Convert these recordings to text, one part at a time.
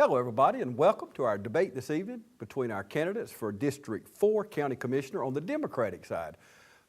Hello everybody and welcome to our debate this evening between our candidates for District 4 County Commissioner on the Democratic side.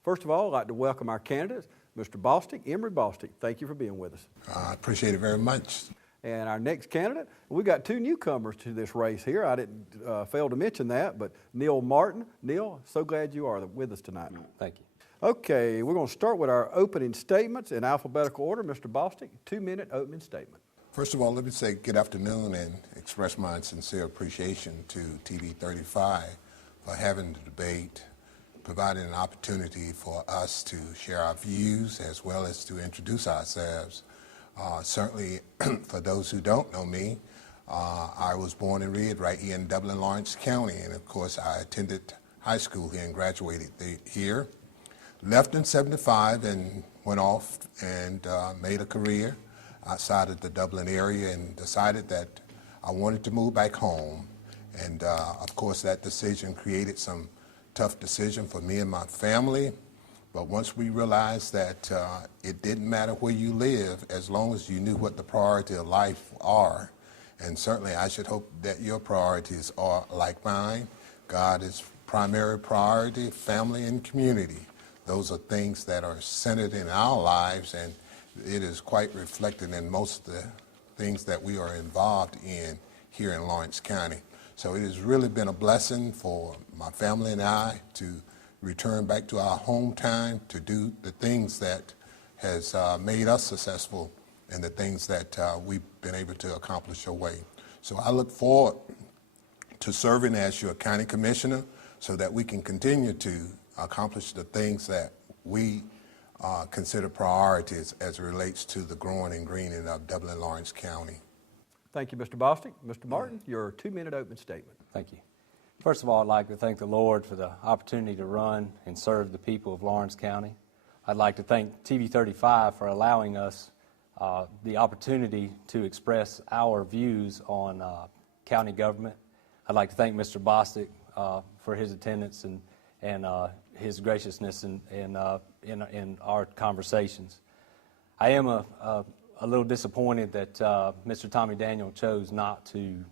First of all, I'd like to welcome our candidates, Mr. Bostic, Emory Bostic. Thank you for being with us. I appreciate it very much. And our next candidate, we've got two newcomers to this race here. I didn't fail to mention that, but Neil Martin. Neil, so glad you are with us tonight. Thank you. Okay, we're going to start with our opening statements in alphabetical order. Mr. Bostic, 2-minute opening statement. First of all, let me say good afternoon and express my sincere appreciation to TV 35 for having the debate, providing an opportunity for us to share our views as well as to introduce ourselves. Certainly, for those who don't know me, I was born and reared right here in Dublin, Lawrence County, and of course I attended high school here and graduated here. Left in '75 and went off and made a career outside of the Dublin area and decided that I wanted to move back home. And of course that decision created some tough decision for me and my family. But once we realized that it didn't matter where you live as long as you knew what the priority of life are. And certainly I should hope that your priorities are like mine. God is primary priority, family and community. Those are things that are centered in our lives, and it is quite reflected in most of the things that we are involved in here in Lawrence County. So it has really been a blessing for my family and I to return back to our hometown to do the things that has made us successful and the things that we've been able to accomplish away. So I look forward to serving as your county commissioner so that we can continue to accomplish the things that we consider priorities as it relates to the growing and greening of Dublin, Lawrence County. Thank you, Mr. Bostic. Mr. Martin, your 2-minute opening statement. Thank you. First of all, I'd like to thank the Lord for the opportunity to run and serve the people of Lawrence County. I'd like to thank TV 35 for allowing us the opportunity to express our views on county government. I'd like to thank Mr. Bostic for his attendance and his graciousness in our conversations. I am a little disappointed that Mr. Tommy Daniel chose not to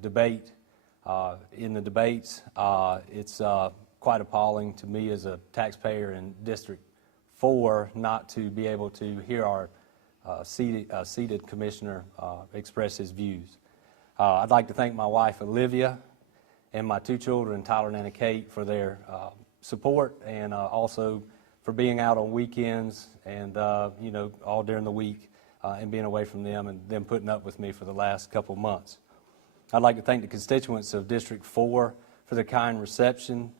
debate in the debates. It's quite appalling to me as a taxpayer in District 4 not to be able to hear our seated commissioner express his views. I'd like to thank my wife Olivia and my two children, Tyler and Anna Kate, for their support and also for being out on weekends and all during the week and being away from them and them putting up with me for the last couple months. I'd like to thank the constituents of District 4 for their kind reception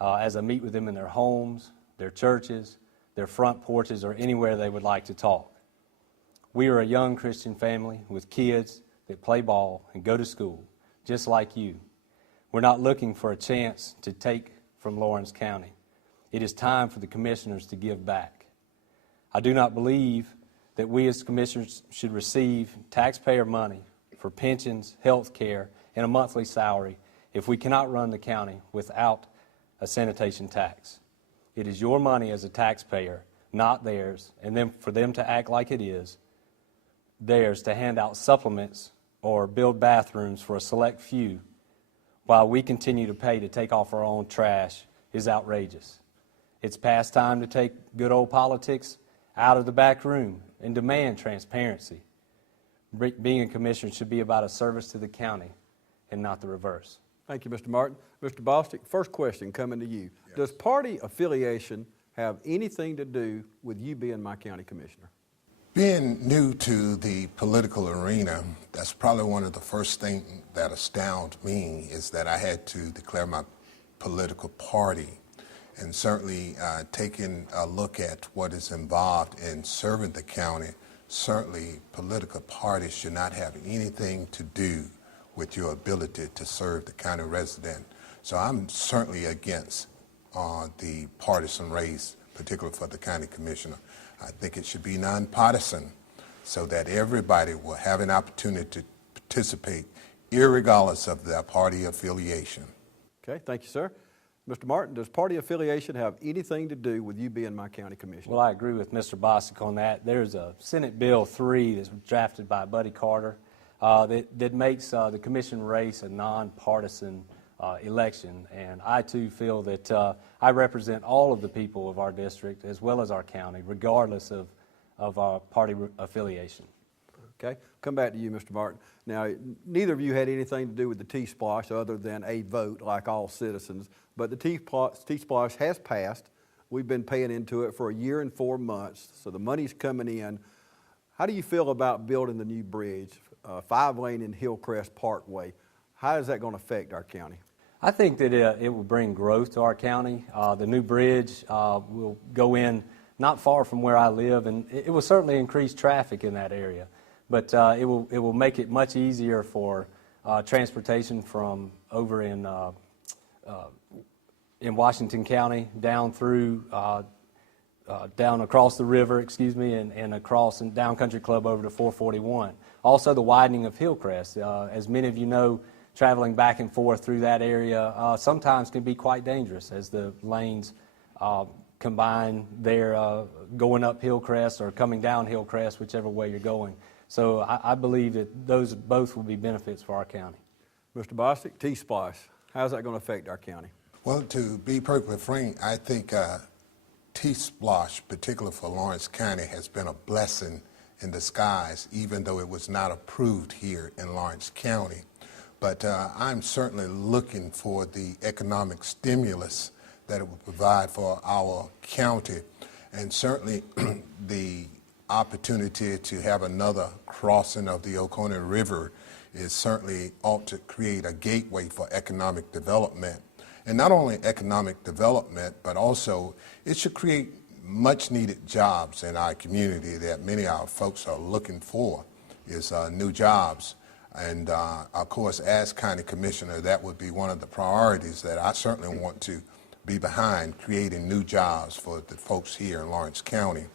as I meet with them in their homes, their churches, their front porches, or anywhere they would like to talk. We are a young Christian family with kids that play ball and go to school, just like you. We're not looking for a chance to take from Lawrence County. It is time for the commissioners to give back. I do not believe that we as commissioners should receive taxpayer money for pensions, health care, and a monthly salary if we cannot run the county without a sanitation tax. It is your money as a taxpayer, not theirs, and then for them to act like it is theirs to hand out supplements or build bathrooms for a select few while we continue to pay to take off our own trash is outrageous. It's past time to take good old politics out of the back room and demand transparency. Being a commissioner should be about a service to the county and not the reverse. Thank you, Mr. Martin. Mr. Bostic, first question coming to you. Yes. Does party affiliation have anything to do with you being my county commissioner? Being new to the political arena, that's probably one of the first things that astounded me is that I had to declare my political party. And certainly taking a look at what is involved in serving the county, certainly political parties should not have anything to do with your ability to serve the county resident. So I'm certainly against the partisan race, particularly for the county commissioner. I think it should be nonpartisan so that everybody will have an opportunity to participate irregardless of their party affiliation. Okay, thank you, sir. Mr. Martin, does party affiliation have anything to do with you being my county commissioner? Well, I agree with Mr. Bostic on that. There's a Senate Bill 3 that's drafted by Buddy Carter that makes the commission race a nonpartisan election. And I too feel that I represent all of the people of our district as well as our county, regardless of our party affiliation. Okay, come back to you, Mr. Martin. Now, neither of you had anything to do with the T-Splosh other than a vote like all citizens, but the T-Splosh has passed. We've been paying into it for a year and 4 months, so the money's coming in. How do you feel about building the new bridge, 5-lane in Hillcrest Parkway? How is that going to affect our county? I think that it will bring growth to our county. The new bridge will go in not far from where I live, and it will certainly increase traffic in that area. But it will make it much easier for transportation from over in Washington County down through down across the river, and across and down Country Club over to 441. Also, the widening of Hillcrest, as many of you know, traveling back and forth through that area sometimes can be quite dangerous as the lanes combine there, going up Hillcrest or coming down Hillcrest, whichever way you're going. So I believe that those both will be benefits for our county. Mr. Bostic, T-Splosh, how's that going to affect our county? Well, to be perfectly frank, I think T-Splosh, particularly for Lawrence County, has been a blessing in disguise, even though it was not approved here in Lawrence County. But I'm certainly looking for the economic stimulus that it will provide for our county, and certainly the opportunity to have another crossing of the Oconee River is certainly ought to create a gateway for economic development. And not only economic development, but also it should create much needed jobs in our community that many of our folks are looking for, is new jobs. And of course, as County Commissioner, that would be one of the priorities that I certainly want to be behind, creating new jobs for the folks here in Lawrence County.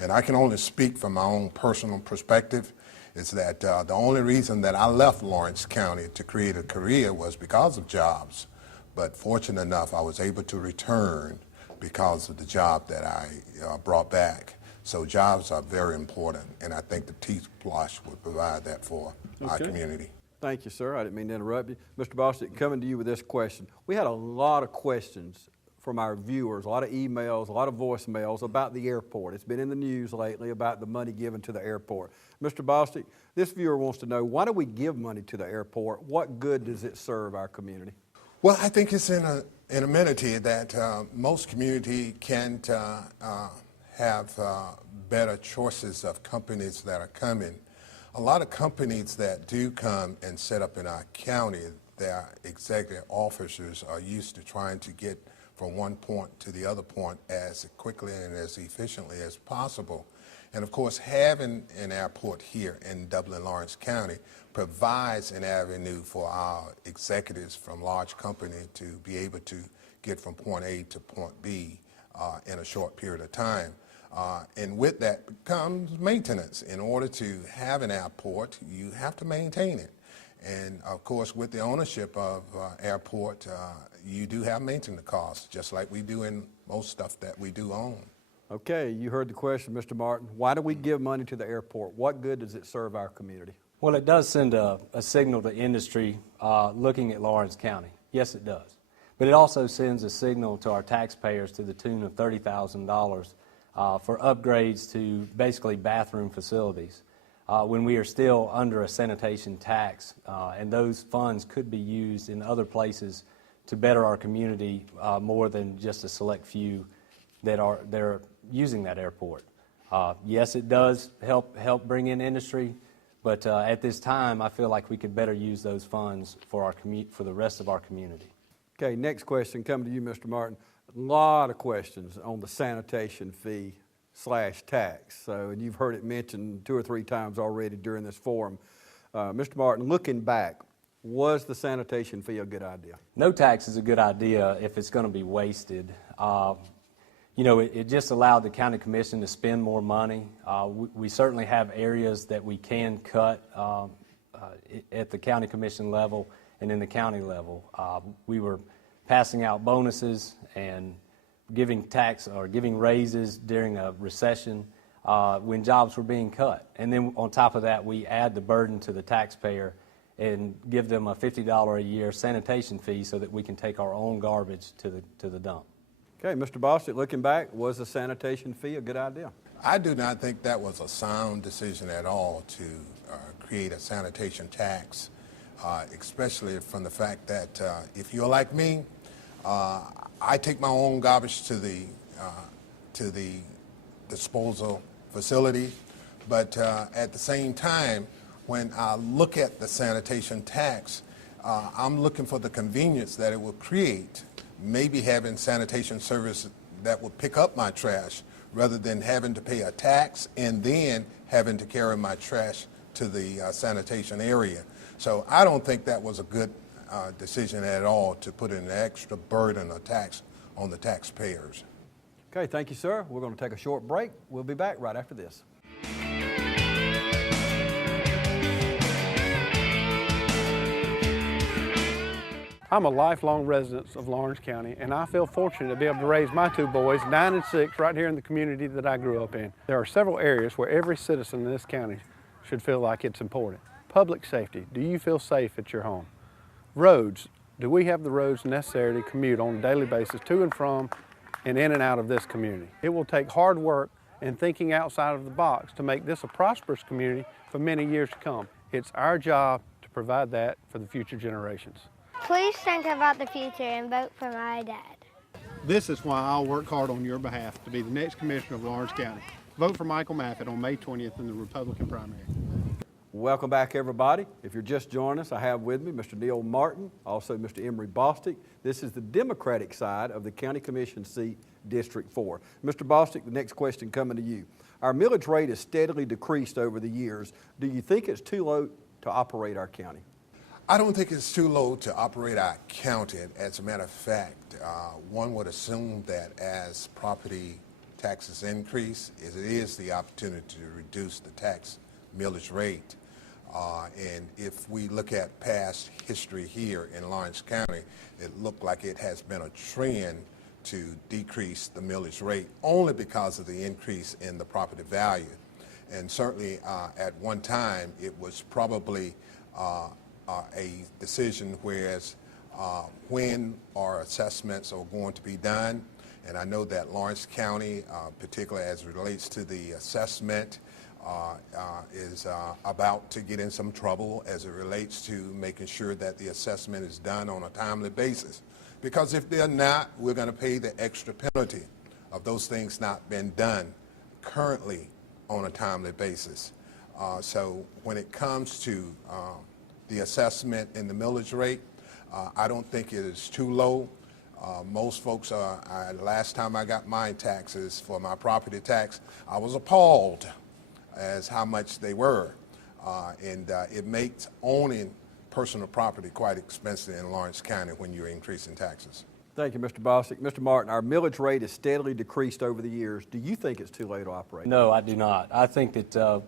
And I can only speak from my own personal perspective, is that the only reason that I left Lawrence County to create a career was because of jobs. But fortunate enough, I was able to return because of the job that I brought back. So jobs are very important, and I think the T-Splosh would provide that for our community. Thank you, sir. I didn't mean to interrupt you. Mr. Bostic, coming to you with this question. We had a lot of questions from our viewers, a lot of emails, a lot of voicemails about the airport. It's been in the news lately about the money given to the airport. Mr. Bostic, this viewer wants to know, why do we give money to the airport? What good does it serve our community? Well, I think it's an amenity that most community can't have better choices of companies that are coming. A lot of companies that do come and set up in our county, their executive officers are used to trying to get from one point to the other point as quickly and as efficiently as possible. And of course, having an airport here in Dublin, Lawrence County provides an avenue for our executives from large companies to be able to get from point A to point B in a short period of time. And with that comes maintenance. In order to have an airport, you have to maintain it. And of course, with the ownership of airport, you do have maintenance costs, just like we do in most stuff that we do own. Okay, you heard the question, Mr. Martin. Why do we give money to the airport? What good does it serve our community? Well, it does send a signal to industry looking at Lawrence County. Yes, it does. But it also sends a signal to our taxpayers to the tune of $30,000 for upgrades to basically bathroom facilities when we are still under a sanitation tax, and those funds could be used in other places to better our community more than just a select few that are using that airport. Yes, it does help bring in industry, but at this time, I feel like we could better use those funds for for the rest of our community. Okay, next question coming to you, Mr. Martin. A lot of questions on the sanitation fee / tax. So, and you've heard it mentioned 2 or 3 times already during this forum. Mr. Martin, looking back, was the sanitation fee a good idea? No tax is a good idea if it's going to be wasted. You know, it just allowed the county commission to spend more money. We certainly have areas that we can cut at the county commission level and in the county level. We were passing out bonuses and giving raises during a recession. when jobs were being cut. And then on top of that, we add the burden to the taxpayer and give them a $50 a year sanitation fee so that we can take our own garbage to the dump. Okay, Mr. Bostic, looking back, was the sanitation fee a good idea? I do not think that was a sound decision at all to create a sanitation tax, especially from the fact that if you're like me, I take my own garbage to the disposal facility, but at the same time, when I look at the sanitation tax, I'm looking for the convenience that it will create, maybe having sanitation service that will pick up my trash rather than having to pay a tax and then having to carry my trash to the sanitation area. So I don't think that was a good decision at all to put an extra burden or tax on the taxpayers. Okay, thank you, sir. We're going to take a short break. We'll be back right after this. I'm a lifelong resident of Lawrence County, and I feel fortunate to be able to raise my two boys, 9 and 6, right here in the community that I grew up in. There are several areas where every citizen in this county should feel like it's important. Public safety. Do you feel safe at your home? Roads. Do we have the roads necessary to commute on a daily basis to and from and in and out of this community? It will take hard work and thinking outside of the box to make this a prosperous community for many years to come. It's our job to provide that for the future generations. Please think about the future and vote for my dad. This is why I'll work hard on your behalf to be the next Commissioner of Lawrence County. Vote for Michael Maffett on May 20th in the Republican primary. Welcome back, everybody. If you're just joining us, I have with me Mr. Neil Martin, also Mr. Emery Bostic. This is the Democratic side of the County Commission seat, District 4. Mr. Bostic, the next question coming to you. Our millage rate has steadily decreased over the years. Do you think it's too low to operate our county? I don't think it's too low to operate our county. As a matter of fact, one would assume that as property taxes increase, it is the opportunity to reduce the tax millage rate. And if we look at past history here in Lawrence County, it looked like it has been a trend to decrease the millage rate only because of the increase in the property value. And certainly at one time, it was probably a decision whereas when our assessments are going to be done, and I know that Lawrence County, particularly as it relates to the assessment, is about to get in some trouble as it relates to making sure that the assessment is done on a timely basis. Because if they're not, we're going to pay the extra penalty of those things not being done currently on a timely basis. So when it comes to the assessment and the millage rate, I don't think it is too low. Most folks last time I got my taxes for my property tax, I was appalled as how much they were. And it makes owning personal property quite expensive in Lawrence County when you're increasing taxes. Thank you, Mr. Bostic. Mr. Martin, our millage rate has steadily decreased over the years. Do you think it's too late to operate? No, I do not. I think that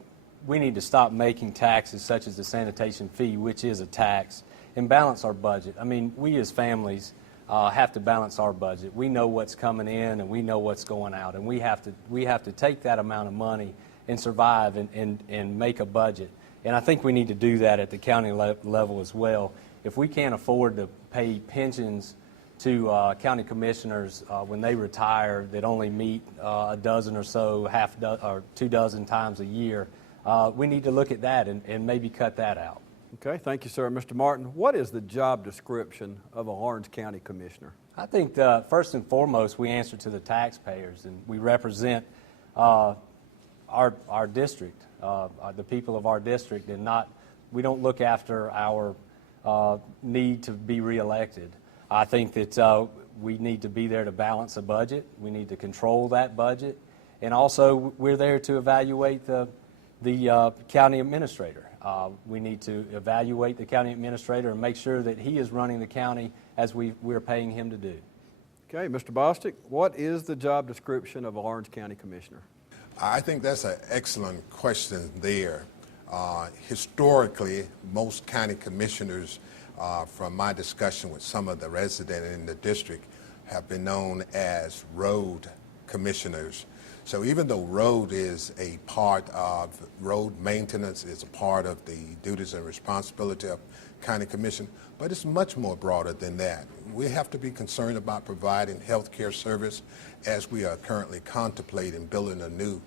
we need to stop making taxes such as the sanitation fee, which is a tax, and balance our budget. I mean, we as families have to balance our budget. We know what's coming in and we know what's going out, and we have to take that amount of money and survive and make a budget. And I think we need to do that at the county level as well. If we can't afford to pay pensions to county commissioners when they retire that only meet a dozen or so, or 2 dozen times a year, we need to look at that and maybe cut that out. Okay, thank you, sir. Mr. Martin, what is the job description of a Lawrence County Commissioner? I think first and foremost, we answer to the taxpayers, and we represent our district, the people of our district, and we don't look after our need to be reelected. I think that we need to be there to balance a budget. We need to control that budget, and also we're there to evaluate the county administrator. We need to evaluate the county administrator and make sure that he is running the county as we're paying him to do. Okay, Mr. Bostic, what is the job description of a Lawrence County Commissioner? I think that's an excellent question there. Historically, most county commissioners, from my discussion with some of the residents in the district, have been known as road commissioners. So even though road is a part of road maintenance, is a part of the duties and responsibility of county commission, but it's much more broader than that. We have to be concerned about providing health care service as we are currently contemplating building a new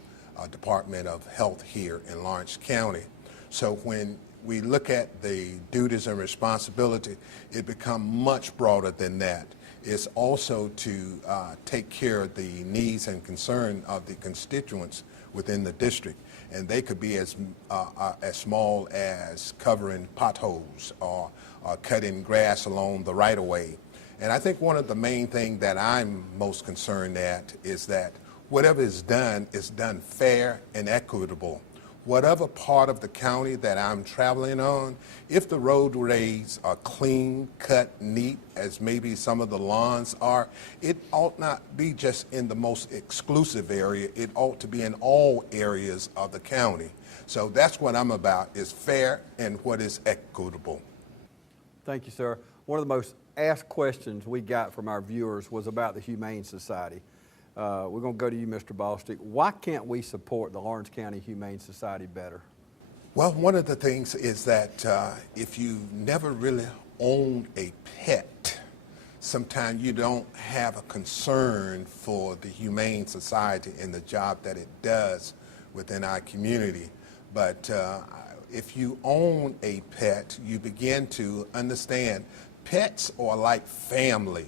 Department of Health here in Lawrence County. So when we look at the duties and responsibility, it becomes much broader than that. It's also to take care of the needs and concern of the constituents within the district. And they could be as small as covering potholes or cutting grass along the right-of-way. And I think one of the main things that I'm most concerned at is that whatever is done fair and equitable. Whatever part of the county that I'm traveling on, if the roadways are clean, cut, neat, as maybe some of the lawns are, it ought not be just in the most exclusive area. It ought to be in all areas of the county. So that's what I'm about, is fair and what is equitable. Thank you, sir. One of the most asked questions we got from our viewers was about the Humane Society. We're going to go to you, Mr. Bostic. Why can't we support the Lawrence County Humane Society better? Well, one of the things is that if you never really own a pet, sometimes you don't have a concern for the Humane Society and the job that it does within our community. But if you own a pet, you begin to understand pets are like family.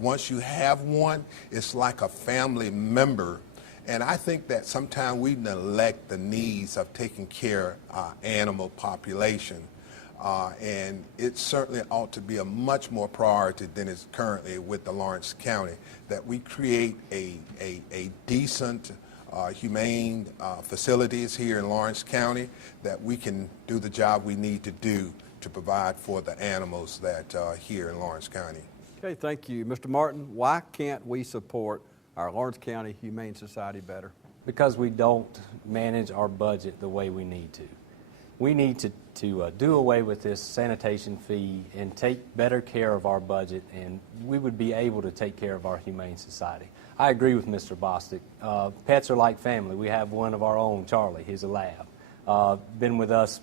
Once you have one, it's like a family member. And I think that sometimes we neglect the needs of taking care of our animal population. And it certainly ought to be a much more priority than it's currently with the Lawrence County, that we create a decent, humane facilities here in Lawrence County, that we can do the job we need to do to provide for the animals that are here in Lawrence County. Okay, thank you. Mr. Martin, why can't we support our Lawrence County Humane Society better? Because we don't manage our budget the way we need to. We need to do away with this sanitation fee and take better care of our budget, and we would be able to take care of our Humane Society. I agree with Mr. Bostic. Pets are like family. We have one of our own, Charlie. He's a lab. Been with us,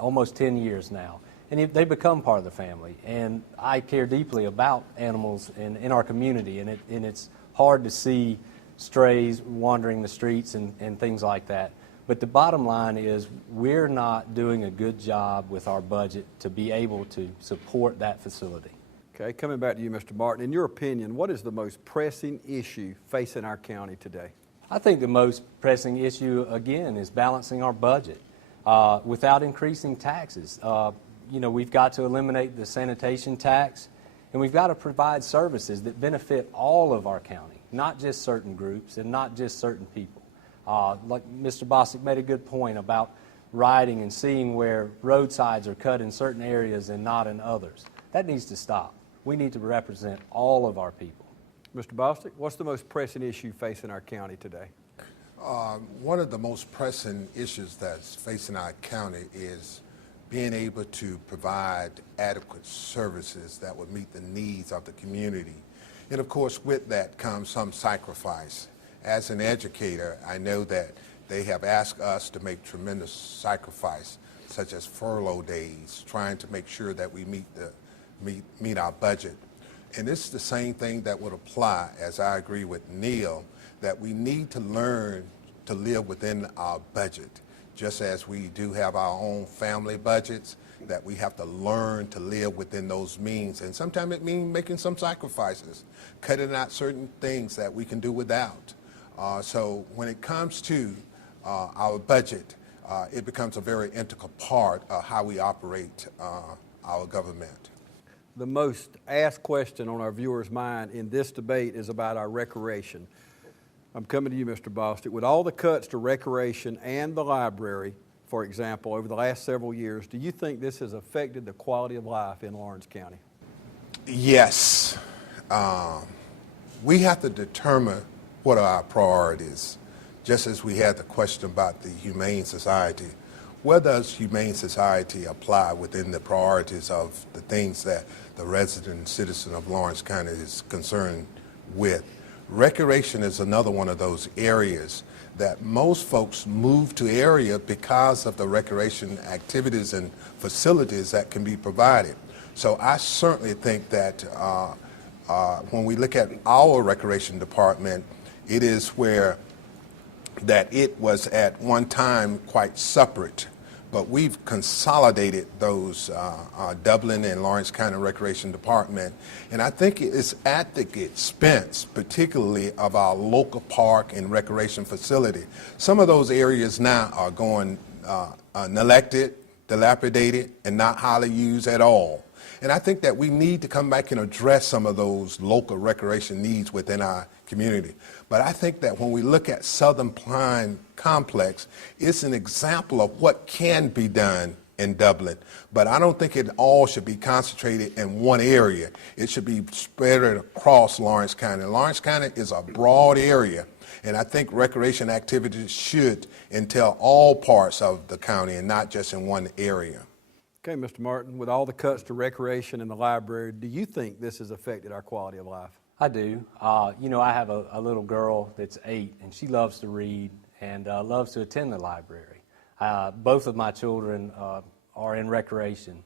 almost 10 years now. And they become part of the family. And I care deeply about animals in our community, and it's hard to see strays wandering the streets and things like that. But the bottom line is we're not doing a good job with our budget to be able to support that facility. Okay, coming back to you, Mr. Martin, in your opinion, what is the most pressing issue facing our county today? I think the most pressing issue, again, is balancing our budget without increasing taxes. We've got to eliminate the sanitation tax, and we've got to provide services that benefit all of our county, not just certain groups and not just certain people. Like Mr. Bostic made a good point about riding and seeing where roadsides are cut in certain areas and not in others. That needs to stop. We need to represent all of our people. Mr. Bostic, what's the most pressing issue facing our county today? One of the most pressing issues that's facing our county is being able to provide adequate services that would meet the needs of the community. And of course, with that comes some sacrifice. As an educator, I know that they have asked us to make tremendous sacrifice, such as furlough days, trying to make sure that we meet our budget. And this is the same thing that would apply, as I agree with Neil, that we need to learn to live within our budget. Just as we do have our own family budgets, that we have to learn to live within those means. And sometimes it means making some sacrifices, cutting out certain things that we can do without. So when it comes to our budget, it becomes a very integral part of how we operate our government. The most asked question on our viewers' mind in this debate is about our recreation. I'm coming to you, Mr. Bostic. With all the cuts to recreation and the library, for example, over the last several years, do you think this has affected the quality of life in Lawrence County? Yes. We have to determine what are our priorities. Just as we had the question about the Humane Society, where does Humane Society apply within the priorities of the things that the resident citizen of Lawrence County is concerned with? Recreation is another one of those areas that most folks move to area because of the recreation activities and facilities that can be provided. So I certainly think that when we look at our recreation department, it is where that it was at one time quite separate, but we've consolidated those Dublin and Lawrence County Recreation Department, and I think it's at the expense, particularly of our local park and recreation facility. Some of those areas now are going neglected, dilapidated, and not highly used at all. And I think that we need to come back and address some of those local recreation needs within our community. But I think that when we look at Southern Pine Complex, it's an example of what can be done in Dublin. But I don't think it all should be concentrated in one area. It should be spread across Lawrence County. Lawrence County is a broad area, and I think recreation activities should entail all parts of the county and not just in one area. Okay, Mr. Martin, with all the cuts to recreation in the library, do you think this has affected our quality of life? I do. You know, I have a little girl that's 8, and she loves to read and loves to attend the library. Both of my children are in recreation,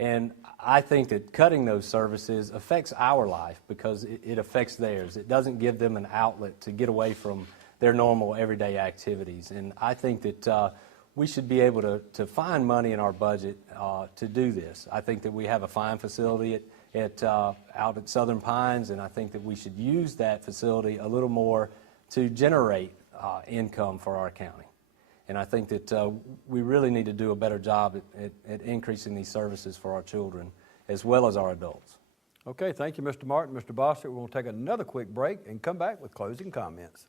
and I think that cutting those services affects our life because it affects theirs. It doesn't give them an outlet to get away from their normal everyday activities, and I think that we should be able to find money in our budget to do this. I think that we have a fine facility out at Southern Pines, and I think that we should use that facility a little more to generate income for our county. And I think that we really need to do a better job at increasing these services for our children as well as our adults. Okay, thank you, Mr. Martin. Mr. Bostic, we're going to take another quick break and come back with closing comments.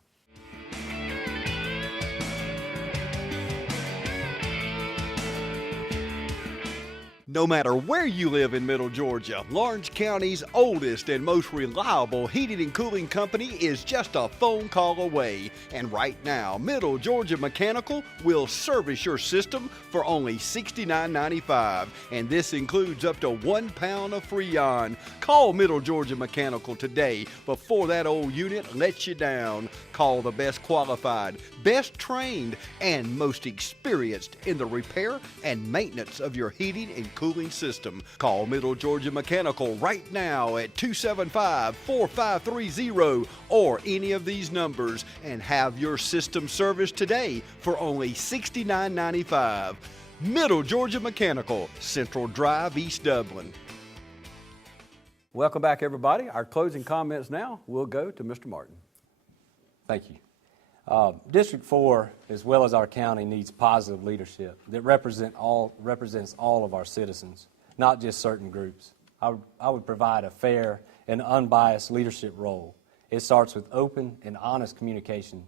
No matter where you live in Middle Georgia, Lawrence County's oldest and most reliable heating and cooling company is just a phone call away. And right now, Middle Georgia Mechanical will service your system for only $69.95. And this includes up to 1 pound of Freon. Call Middle Georgia Mechanical today before that old unit lets you down. Call the best qualified, best trained, and most experienced in the repair and maintenance of your heating and cooling system. Call Middle Georgia Mechanical right now at 275-4530 or any of these numbers and have your system serviced today for only $69.95. Middle Georgia Mechanical, Central Drive, East Dublin. Welcome back, everybody. Our closing comments now will go to Mr. Martin. Thank you. District 4, as well as our county, needs positive leadership that represents all of our citizens, not just certain groups. I would provide a fair and unbiased leadership role. It starts with open and honest communication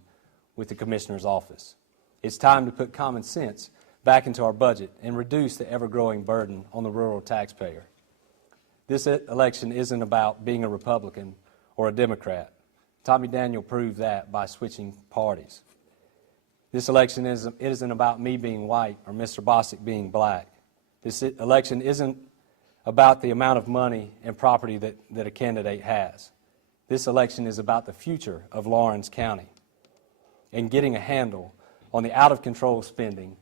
with the Commissioner's office. It's time to put common sense back into our budget and reduce the ever-growing burden on the rural taxpayer. This election isn't about being a Republican or a Democrat. Tommy Daniel proved that by switching parties. This election isn't about me being white or Mr. Bostic being black. This election isn't about the amount of money and property that a candidate has. This election is about the future of Lawrence County and getting a handle on the out-of-control spending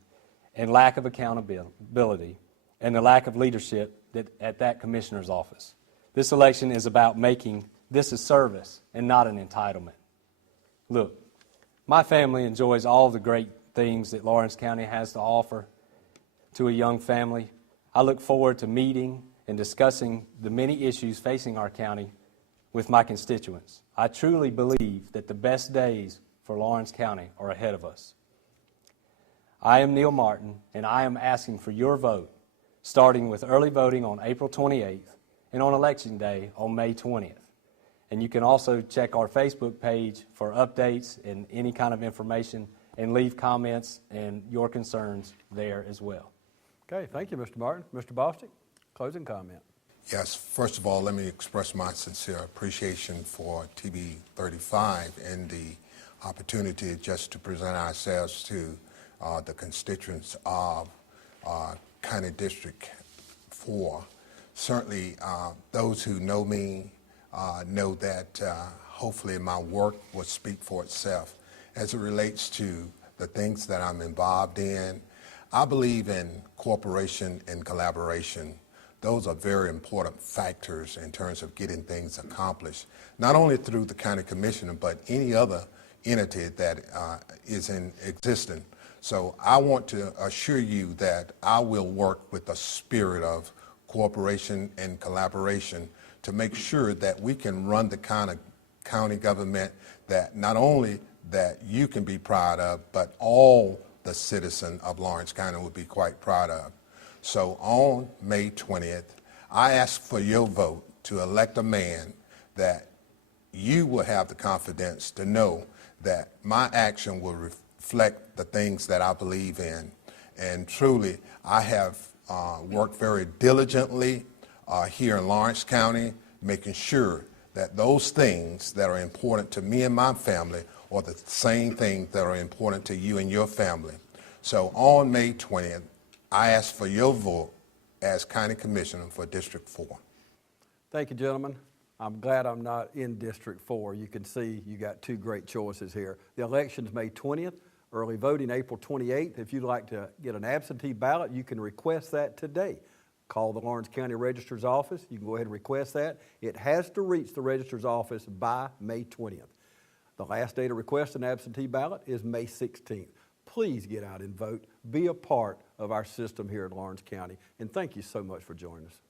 and lack of accountability and the lack of leadership at that Commissioner's office. This election is about making this a service and not an entitlement. Look, my family enjoys all the great things that Lawrence County has to offer to a young family. I look forward to meeting and discussing the many issues facing our county with my constituents. I truly believe that the best days for Lawrence County are ahead of us. I am Neil Martin, and I am asking for your vote, starting with early voting on April 28th and on Election Day on May 20th. And you can also check our Facebook page for updates and any kind of information and leave comments and your concerns there as well. Okay, thank you, Mr. Martin. Mr. Bostic, closing comment. Yes, first of all, let me express my sincere appreciation for TB 35 and the opportunity just to present ourselves to the constituents of County District 4. Certainly, those who know me know that hopefully my work will speak for itself. As it relates to the things that I'm involved in, I believe in cooperation and collaboration. Those are very important factors in terms of getting things accomplished, not only through the county commissioner, but any other entity that is in existence. So I want to assure you that I will work with a spirit of cooperation and collaboration to make sure that we can run the kind of county government that not only that you can be proud of, but all the citizens of Lawrence County will be quite proud of. So on May 20th, I ask for your vote to elect a man that you will have the confidence to know that my action will reflect the things that I believe in. And truly, I have worked very diligently here in Lawrence County, making sure that those things that are important to me and my family are the same things that are important to you and your family. So on May 20th, I ask for your vote as County Commissioner for District 4. Thank you, gentlemen. I'm glad I'm not in District 4. You can see you got two great choices here. The election's May 20th, early voting April 28th. If you'd like to get an absentee ballot, you can request that today. Call the Lawrence County Registrar's office. You can go ahead and request that. It has to reach the Registrar's office by May 20th. The last day to request an absentee ballot is May 16th. Please get out and vote. Be a part of our system here in Lawrence County. And thank you so much for joining us.